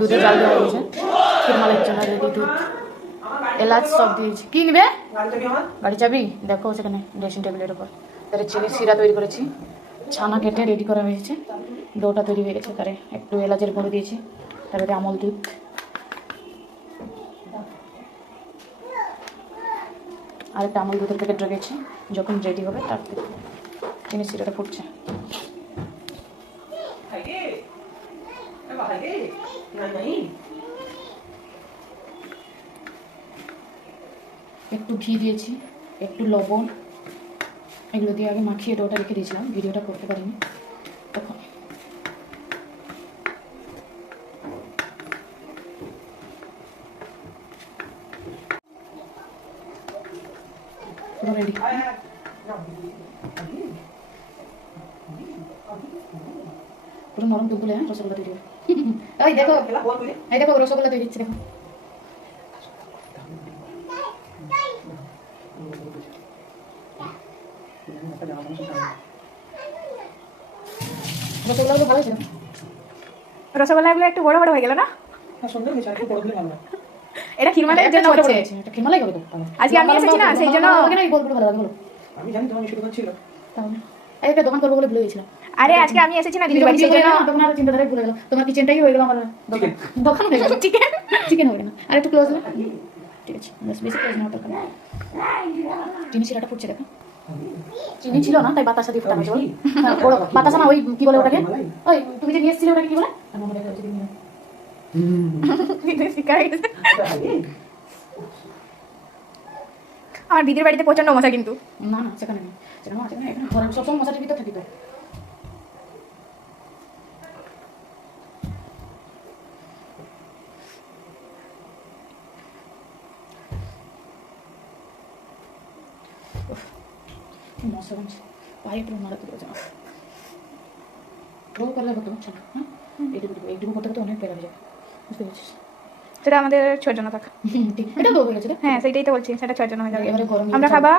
দুধে জাল দেওয়া হয়েছে ক্ষীরমালের জন্য রেডি দুধ এলাচ সব দিয়েছি। কি নিবে গাড়ি চাবি? দেখো সেখানে ড্রেসিং টেবিলের উপর। তারে চিনি শিরা তৈরি করেছি, ছানা কেটে রেডি করা হয়েছে, ডোটা তৈরি হয়ে গেছে। তারে একটু এলাচের গুঁড়ো দিয়েছি, তারপরে আমল দুধ, আর একটা আমল দুধের প্যাকেট রেখেছি। যখন রেডি হবে তার থেকে চিনি শিরাটা ফুটছে। একটু ঘি দিয়েছি, একটু লবণ, এগুলো দিয়ে আগে মাখিয়ে ডোটা রেখে দিয়েছিলাম, ভিডিওটা করতে পারিনি তখন। পুরো রেডি। পুরো নরম তুলতুলে রসগোল্লা তৈরি হবে। এই দেখো, এই দেখো রসগোল্লা তৈরি হচ্ছে, দেখো। রসগোল্লাগুলো ভালো হয়েছে। রসগোল্লাগুলো একটু বড় বড় হয়ে গেল না? সুন্দর হয়েছে, একটু বড় হলে ভালো। এটা ক্ষীরমালের জন্য হচ্ছে। এটা ক্ষীরমালাই হবে তো। আজকে আমি এসেছি না, সেই জন্য কেন এই বলবো ভালো লাগে বলো। আমি জানি তোমার মিষ্টি দোকান ছিল, তাহলে এই একটা দোকান করবো বলে ভুলে গেছিলাম। আরে আজকে আমি এসেছি না দিদির বাড়ি, সেই জন্য তখন আর চিন্তাধারাই ভুলে গেল। তোমার কিচেনটাই হয়ে গেল আমার দোকান। দোকান হয়ে গেল, চিকেন চিকেন হবে না। আর একটু ক্লোজ হবে, ঠিক আছে। বেশি ক্লোজ না দরকার। চিনি শিরাটা ফুটছে, দেখো। চিনি ছিল না তাই বাতাসা দিয়ে ফোটানো হয়েছে। বড় বাতাসা না, ওই কি বলে ওটাকে, ওই তুমি যে নিয়ে এসেছিলে ওটাকে কি বলে? আমার দিদির বাড়িতে প্রচন্ড মশা, কিন্তু না না সেখানে নেই, সেখানে আছে না। এখানে ঘরের সবসময় মশাটির ভিতর থাকি তো। মশা বানছে পায়ে, পুরো মারাতে পেরেছে। রো করলে হতো হচ্ছে না। হ্যাঁ, এইটুকু করতে করতে অনেক পেরা হয়ে যাবে, বুঝতে পেরেছিস? সেটা আমাদের 6 জন থাক। এটা তো হয়ে গেছে। হ্যাঁ সেইটাই তো বলছি, সেটা 6 জন হয়ে যাবে। এবারে গরম আমরা খাবা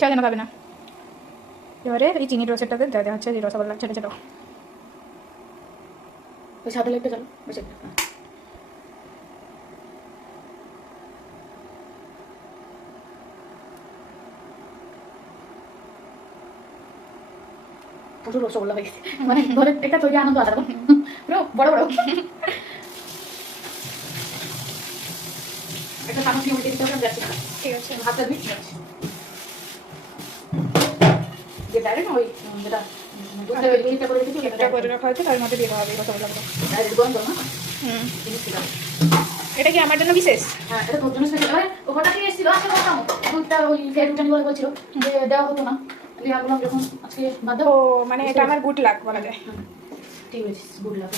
6 জন খাবে না। এবারে এই চিনির রসেরটাতে যা দেওয়া হচ্ছে, এই রসগোল্লা ছোটো ছোটো। ওই সাদা লাইটটা চালো বেশি। প্রচুর রসগোল্লা হয়ে গেছে, মানে ঘরে একটা তৈরি আনন্দ আছে পুরো বড় বড়। একটা চামচ দিয়ে উল্টে দিতে হবে, যাচ্ছি। ঠিক আছে, হাতটা দিচ্ছি যে ডাইরেক্ট ওই যেটা দুধে লিখতে করে রেখেছি, এটা করে রাখা হয়েছে, তার মধ্যে দিয়ে দেওয়া হবে রসগোল্লাগুলো। ডাইরেক্ট গরম করো না। এটা কি আমার জন্য বিশেষ? হ্যাঁ, এটা তোর জন্য স্পেশাল। হঠাৎ এসেছিল আজকে বলতাম দুধটা ওই ফেরুটানি বলে বলছিল যে দেওয়া হতো না, দিয়ে ভাবলাম যখন আজকে বাদ ও মানে এটা আমার গুড লাক বলা যায়। ঠিক আছে, গুড লাক।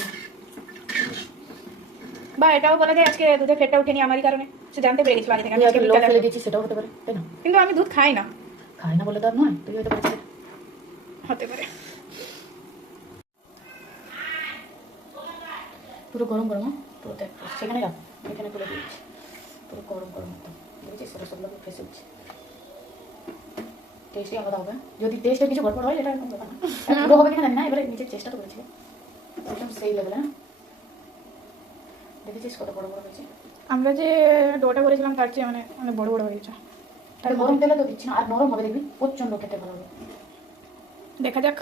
বা এটাও বলা যায় আজকে দুধের ফেটটা উঠেনি আমারই কারণে, সে জানতে পেরে গেছিল আগে থেকে। আমি আজকে বিকালে ফেলে দিয়েছি, সেটাও হতে পারে, তাই না? কিন্তু আমি দুধ খাই না। খাই না বলে তো আর নয়, তুই হতে পারে। হতে পারে। পুরো গরম গরম, পুরো দেখ সেখানে রাখ, এখানে তুলে দিয়েছি। পুরো গরম গরম একদম, দেখেছিস রসগোল্লা ফ্রেশ হচ্ছে। টেস্টই আলাদা হবে। যদি টেস্টের কিছু গড়বড় হয়, এটা একদম ব্যাপার না। পুরো হবে কিনা জানি না, এবারে নিজের চেষ্টা তো করেছি একদম সেই লেভেলে। হ্যাঁ, দেখেছিস কত বড় বড় হয়েছে। আমরা যে ডোটা করেছিলাম তার চেয়ে মানে অনেক বড় বড় হয়ে গেছে। তার গরম তেলে তো দিচ্ছি না, আর নরম হবে, দেখবি প্রচন্ড খেতে ভালো হবে। দেখা যাক।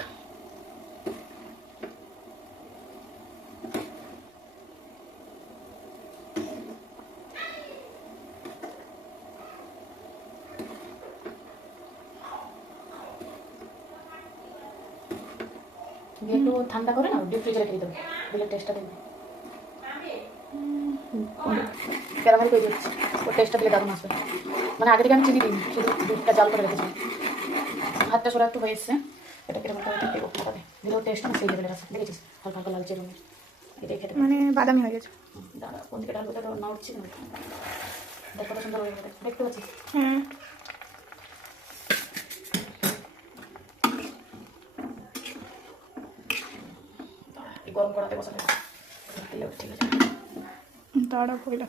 দিয়ে একটু ঠান্ডা করে না ডিপ ফ্রিজে রেখে দিতে হবে, দিলে টেস্টটা দেবে। ক্যারামেল তৈরি হচ্ছে, ওর টেস্টটা দিলে দারুণ আসবে। মানে আগে থেকে আমি চিনি দিই, শুধু দুধটা জাল করে রেখেছিলাম। হাতটা সরা একটু হয়ে এসছে, এটা কেরকম করে দেবো খাটাতে দিলেও টেস্ট না সেই লেভেলের আছে। দেখেছিস হালকা হালকা লালচে রঙের, এটাই খেতে মানে বাদামি হয়ে গেছে। দাদা কোন দিকে ডালবোটা না উঠছে না, দেখ কত সুন্দর হয়ে গেছে, দেখতে পাচ্ছিস? হুম, গরম করাতে বসাতে দিলে ঠিক আছে। তারা কইলা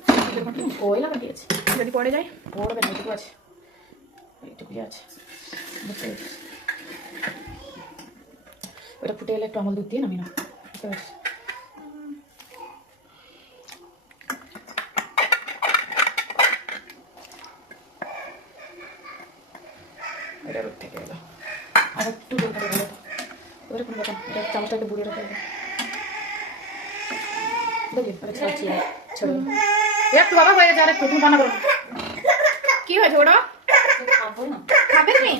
ওই লাগা দিয়েছে, যদি পড়ে যায় পড়বে না, এইটুকু আছে, এইটুকুই আছে। বুঝতে পেরেছিস? ওটা ফুটে এলে একটু আমল দুধ দিয়ে নামিয়ে নাও, বুঝতে পারছিস? থেকে গেল। আর একটু জল করে দেবো, এবারে কোনো ব্যাপার না, এটা চামচটাকে বুড়িয়ে রাখতে হবে। দেখি ওটা ছাড়ছি, ছেড়ে দেবো। একটু বাবা হয়ে যাবে, একটু তুমি রান্না করো না। কি হয়েছে ওটা? খাবে তুমি?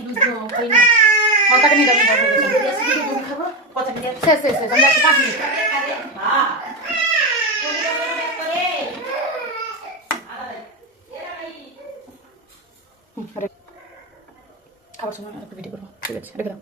তাকে নিয়ে যাবেন, শেষ শেষ শেষ, আমি যাচ্ছি 5 মিনিট। খাবার সময় আর একটু ভিডিও করবো, ঠিক আছে রেখে দাও।